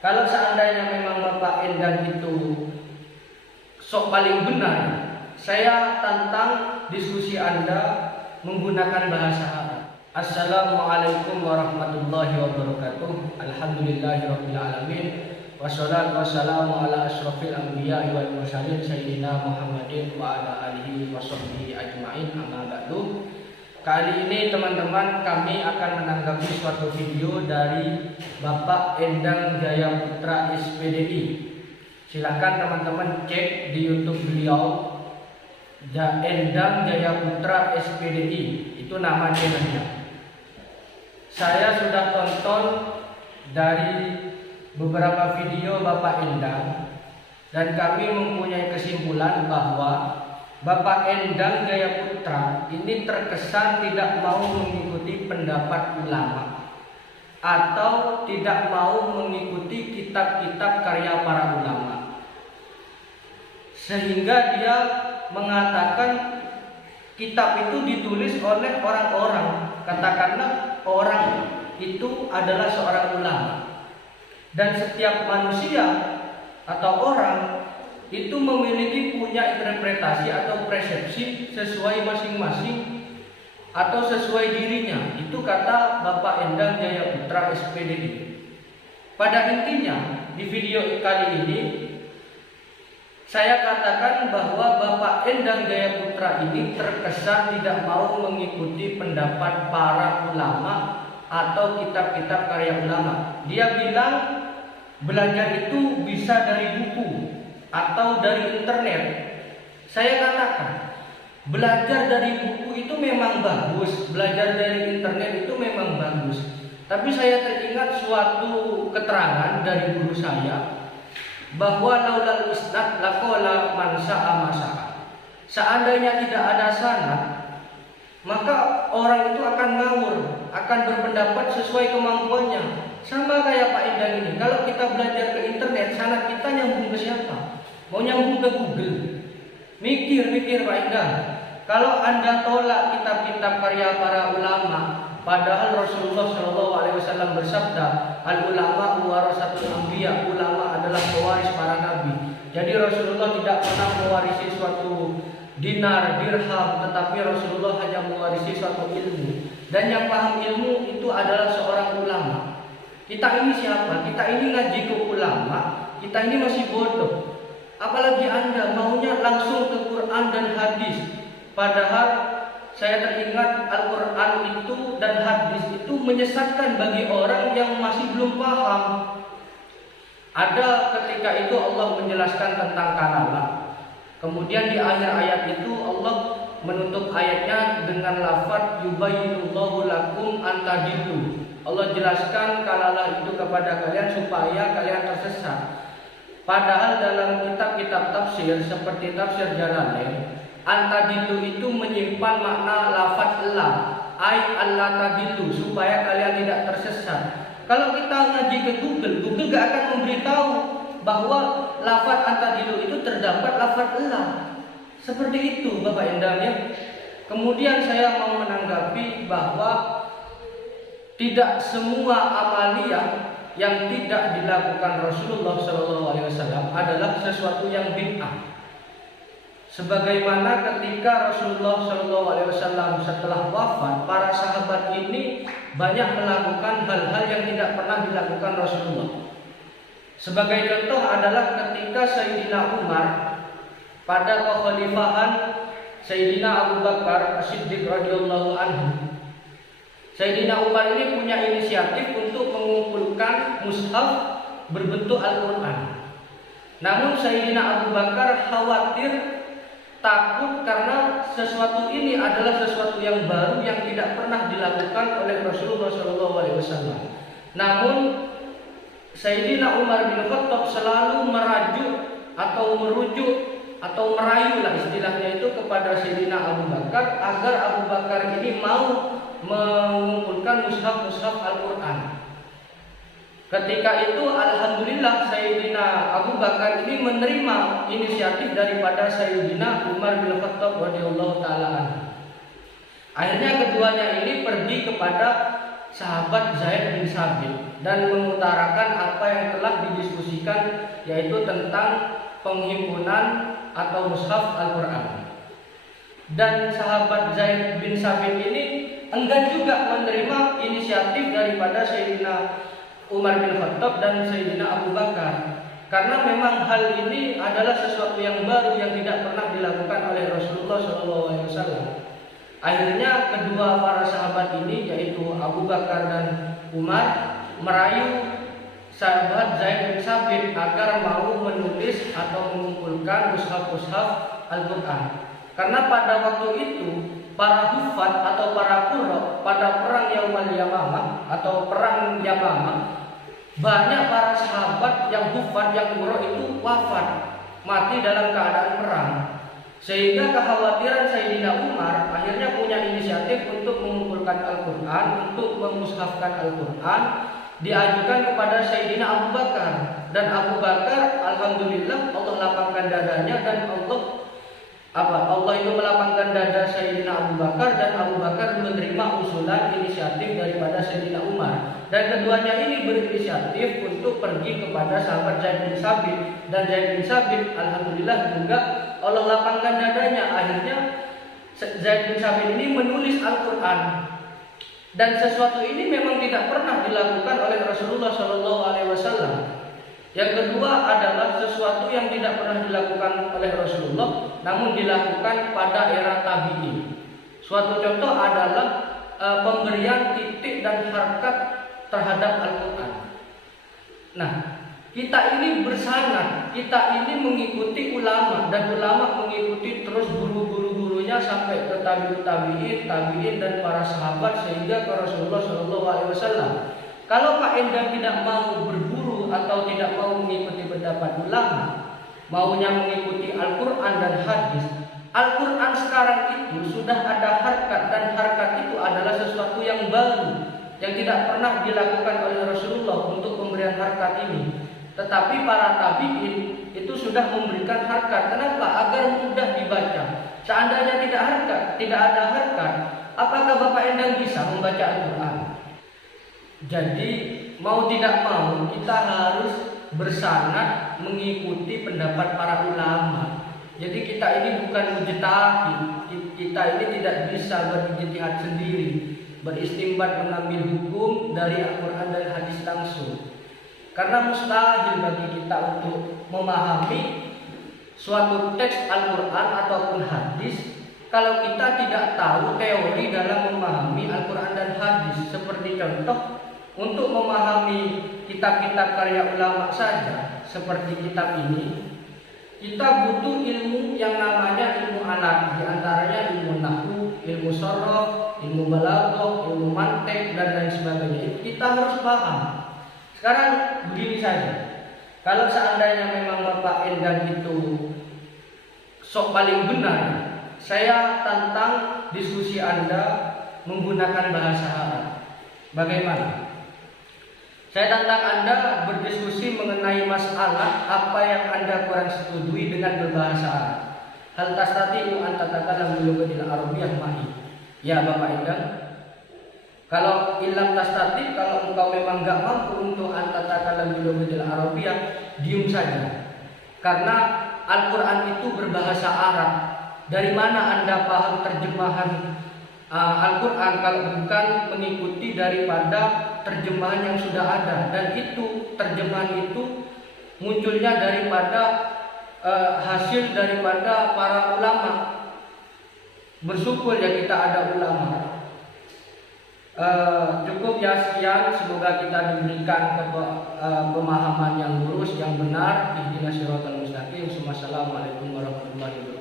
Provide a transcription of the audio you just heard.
Kalau seandainya memang Bapak Endang itu sok paling benar, saya tantang diskusi Anda menggunakan bahasa Arab. Assalamualaikum warahmatullahi wabarakatuh. Alhamdulillahirabbil alamin. Wassalatu wassalamu ala asyrofil anbiya'i wal mursalin sayyidina Muhammadin wa ala alihi washabbihi ajmain, amma ba'du. Kali ini teman-teman kami akan menanggapi suatu video dari Bapak Endang Jaya Putra SPDI. Silakan teman-teman cek di YouTube beliau, Endang Jaya Putra SPDI, itu nama channelnya. Saya sudah tonton dari beberapa video Bapak Endang dan kami mempunyai kesimpulan bahwa Bapak Endang Jaya Putra ini terkesan tidak mau mengikuti pendapat ulama atau tidak mau mengikuti kitab-kitab karya para ulama, sehingga dia mengatakan kitab itu ditulis oleh orang-orang, katakanlah orang itu adalah seorang ulama, dan setiap manusia atau orang itu memiliki punya interpretasi atau persepsi sesuai masing-masing atau sesuai dirinya. Itu kata Bapak Endang Jaya Putra SPDI. Pada intinya di video kali ini saya katakan bahwa Bapak Endang Jaya Putra ini terkesan tidak mau mengikuti pendapat para ulama atau kitab-kitab karya ulama. Dia bilang belajar itu bisa dari buku atau dari internet. Saya katakan belajar dari buku itu memang bagus, belajar dari internet itu memang bagus. Tapi saya teringat suatu keterangan dari guru saya bahwa laulal isnad laqala man sa'a masa'a. Seandainya tidak ada sanad, maka orang itu akan ngawur, akan berpendapat sesuai kemampuannya. Sama kayak Pak Endang ini, kalau kita belajar ke internet, sanad kita nyambung ke siapa? Mau nyambung ke Google? Mikir Pak Endang. Kalau Anda tolak kitab-kitab karya para ulama, padahal Rasulullah SAW bersabda, al ulama warasatul anbiya, ulama adalah pewaris para nabi. Jadi Rasulullah tidak pernah mewarisi suatu dinar, dirham, tetapi Rasulullah hanya mewarisi suatu ilmu. Dan yang paham ilmu itu adalah seorang ulama. Kita ini siapa? Kita ini ngaji ke ulama, kita ini masih bodoh. Apalagi Anda maunya langsung ke Quran dan hadis. Padahal saya teringat Al-Quran itu dan hadis itu menyesatkan bagi orang yang masih belum paham. Ada ketika itu Allah menjelaskan tentang kalala. Kemudian di akhir ayat itu Allah menutup ayatnya dengan lafaz yubayyinullahu lakum an tadillu. Allah jelaskan kalala itu kepada kalian supaya kalian tersesat. Padahal dalam kitab-kitab tafsir seperti tafsir Jalalain, an-tadillu itu menyimpan makna lafaz la, ai alla tadillu, supaya kalian tidak tersesat. Kalau kita ngaji ke Google gak akan memberitahu bahwa lafaz an-tadillu itu terdapat lafaz la. Seperti itu Bapak Endang ya. Kemudian saya mau menanggapi bahwa tidak semua amaliyah yang tidak dilakukan Rasulullah SAW adalah sesuatu yang bid'ah. Sebagaimana ketika Rasulullah SAW setelah wafat, para sahabat ini banyak melakukan hal-hal yang tidak pernah dilakukan Rasulullah. Sebagai contoh adalah ketika Sayyidina Umar pada kekhalifahan Sayyidina Abu Bakar As-Siddiq radhiyallahu anhu, Sayyidina Umar ini punya inisiatif untuk mengumpulkan mushaf berbentuk Al-Quran. Namun Sayyidina Abu Bakar khawatir, takut karena sesuatu ini adalah sesuatu yang baru yang tidak pernah dilakukan oleh Rasulullah SAW. Namun Sayyidina Umar bin Khattab selalu merajuk atau merujuk atau merayu lah istilahnya itu kepada Sayyidina Abu Bakar agar Abu Bakar ini mau mengumpulkan mushaf-mushaf Al-Quran. Ketika itu alhamdulillah Sayyidina Abu Bakar ini menerima inisiatif daripada Sayyidina Umar bin Khattab radhiyallahu taala anhu. Akhirnya keduanya ini pergi kepada sahabat Zaid bin Sabit dan mengutarakan apa yang telah diskusikan, yaitu tentang penghimpunan atau mushaf Al-Quran. Dan sahabat Zaid bin Sabit ini enggan juga menerima inisiatif daripada Sayyidina Umar bin Khattab dan Sayyidina Abu Bakar, karena memang hal ini adalah sesuatu yang baru yang tidak pernah dilakukan oleh Rasulullah SAW. Akhirnya kedua para sahabat ini, yaitu Abu Bakar dan Umar, merayu sahabat Zaid bin Sabit agar mau menulis atau mengumpulkan mushaf-mushaf Al-Quran. Karena pada waktu itu para hufat atau para qurra pada perang Yaumal Yamamah atau perang Yamamah, banyak para sahabat yang hufat, yang qurra itu wafat, mati dalam keadaan perang. Sehingga kekhawatiran Sayyidina Umar akhirnya punya inisiatif untuk mengumpulkan Al-Quran, untuk memushafkan Al-Quran, diajukan kepada Sayyidina Abu Bakar. Dan Abu Bakar, alhamdulillah, Allah lapangkan dadanya, dan Allah itu melapangkan dada Sayyidina Abu Bakar, dan Abu Bakar menerima usulan inisiatif daripada Sayyidina Umar. Dan keduanya ini berinisiatif untuk pergi kepada sahabat Zaid bin Sabit, dan Zaid bin Sabit alhamdulillah juga Allah lapangkan dadanya. Akhirnya Zaid bin Sabit ini menulis Al-Quran. Dan sesuatu ini memang tidak pernah dilakukan oleh Rasulullah SAW. Yang kedua adalah sesuatu yang tidak pernah dilakukan oleh Rasulullah, namun dilakukan pada era tabi'in. Suatu contoh adalah pemberian titik dan harkat terhadap Al-Quran. Nah, kita ini bersanad, kita ini mengikuti ulama, dan ulama mengikuti terus guru-gurunya sampai ke tabi'in dan para sahabat sehingga ke Rasulullah SAW. Kalau Pak Endang tidak mau berburu atau tidak mau mengikuti pendapat ulama, maunya mengikuti Al-Quran dan hadis, Al-Quran sekarang itu sudah ada harkat, dan harkat itu adalah sesuatu yang baru yang tidak pernah dilakukan oleh Rasulullah untuk pemberian harkat ini. Tetapi para tabi'in itu sudah memberikan harkat. Kenapa? Agar mudah dibaca. Seandainya tidak ada harkat, apakah Bapak Endang bisa membaca Al-Quran? Jadi mau tidak mau kita harus bersanad mengikuti pendapat para ulama. Jadi kita ini bukan mujtahid, kita ini tidak bisa berijtihad sendiri, beristimbat mengambil hukum dari Al-Quran dan hadis langsung. Karena mustahil bagi kita untuk memahami suatu teks Al-Quran ataupun hadis kalau kita tidak tahu teori dalam memahami Al-Quran dan hadis. Seperti contoh, untuk memahami kitab-kitab karya ulama saja seperti kitab ini, kita butuh ilmu yang namanya ilmu alat, diantaranya ilmu nahwu, ilmu sorof, ilmu balaghah, ilmu mantek, dan lain sebagainya. Kita harus paham. Sekarang begini saja, kalau seandainya memang Bapak Endang itu sok paling benar, saya tantang diskusi Anda menggunakan bahasa Arab. Bagaimana? Saya tantang Anda berdiskusi mengenai masalah apa yang Anda kurang setujui dengan berbahasa Arab. Hal tastati'u an tatakallamu bil arabiyyah ma'i. Ya Bapak Endang, kalau ilam tastati, kalau engkau memang enggak mampu untuk an tatakallamu bil arabiyyah, diam saja. Karena Al-Quran itu berbahasa Arab. Dari mana Anda paham terjemahan Al-Quran kalau bukan mengikuti daripada terjemahan yang sudah ada? Dan itu terjemahan itu munculnya daripada hasil daripada para ulama. Bersyukur ya kita ada ulama. Cukup ya sekian, semoga kita diberikan pemahaman yang lurus, yang benar. Ihdinas siratal mustaqim. Wassalamualaikum warahmatullahi wabarakatuh.